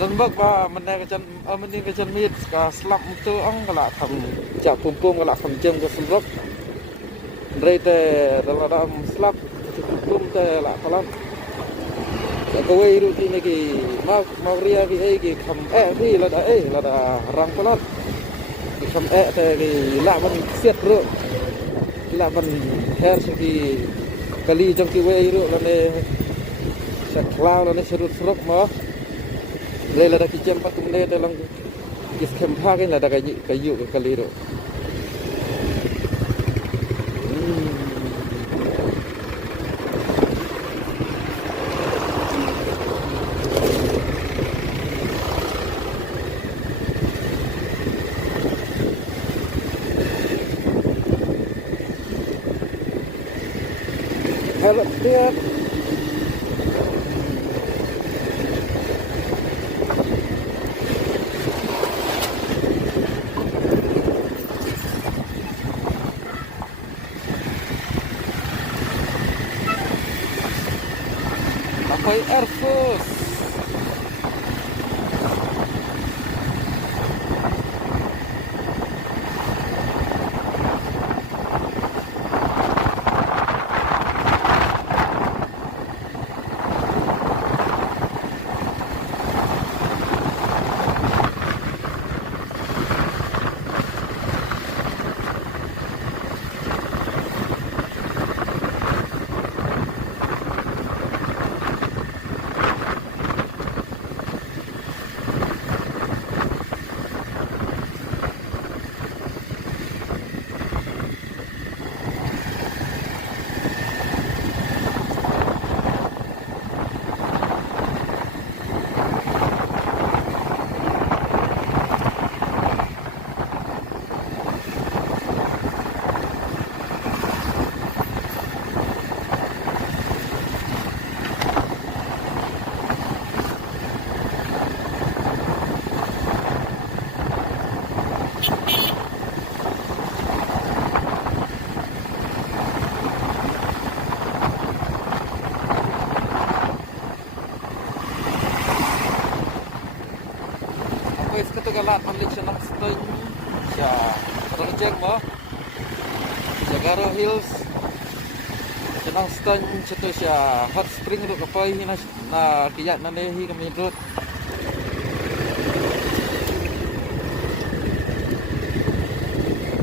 dan bak ba menaikakan menaikakan mit ka slap itu ang kala tham jak pumpum kala tham jem ka semrok rete dalam slap pumpum te la kala ka wei ru ti ne ki ma ria ki ki kham ri la da rang kala ki kham te ki la man siat ru la man her ki kali jong ki wei ru la ne sa klau la ne serut serok ma Lele ada kicam patung le dalam kis kempa kan ada kayu kaliro. Hello dia. Pakai Air Force. Ketegalan alik senang stay ya terjeng mo Jagaro Hills senang stay cetus ya hot spring ru kapai na kiyak nanehi kami rut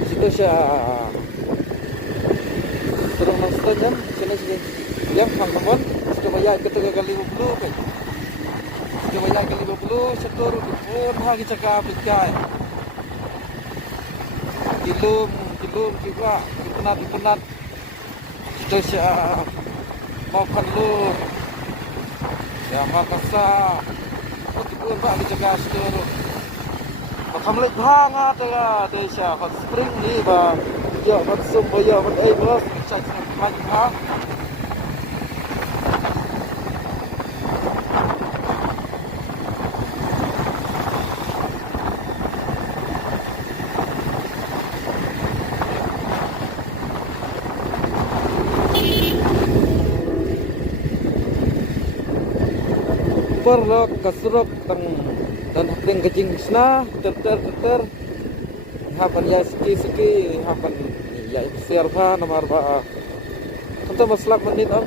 cetus ya turun nang stay kan cetus yang pangkaman supaya ketegalan 50 kan Cuma yang kali 50 setor pun hagi cakap pekai. Dilum juga dipenat. Terus ya makan lu. Ya makasa. Pun pak dijaga setor. Kamlet hangat ya desa hot spring ni ba. Ya hot sumber ya hot bos cak lagi hang. Perlok kasrok dan hapeng kecing sna ter hapan ya ski hapan ya serva nomor ba untuk maslak menit om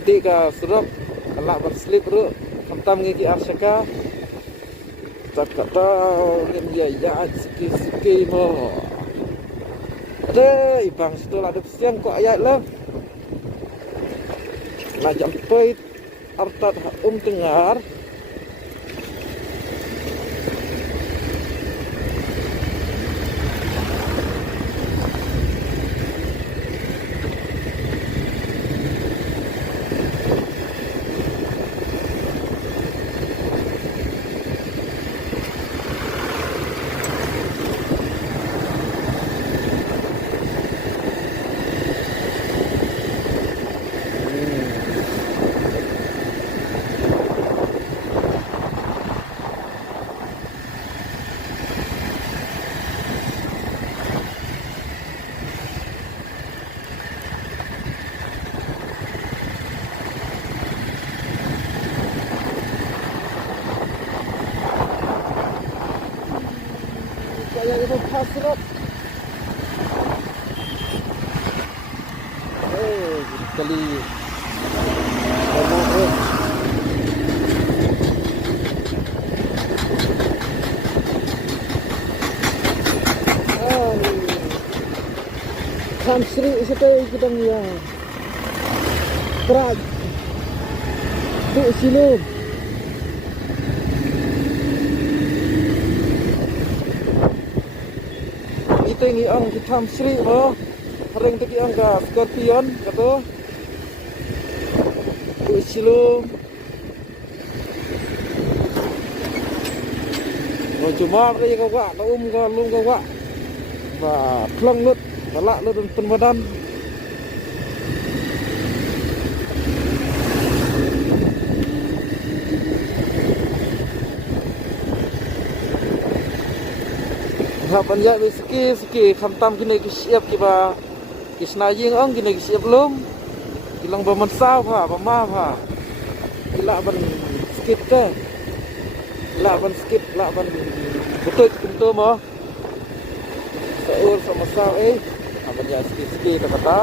ketika serok kelak berslip ru kentam ngiki arsaka tak kata ya ski mo ada ibang situ ada siang kok ayat lah na jampai artat dengar itu hasrat. Kali Sri seperti kita ya kerak tu silum itu yang kita Sri ring teki angka Scorpion kata tu silum cuma dia kau wak kau kau lung kau wak và plong lut và lạ lut penbadan Hapan ya ski khamtam kini siap kiba kisna jing ong kini siap belum kilang baman sao pha bama pha ila ban skit ke ila ban skit la ban betul kuntu mo seur sama sao hapan ya ski kata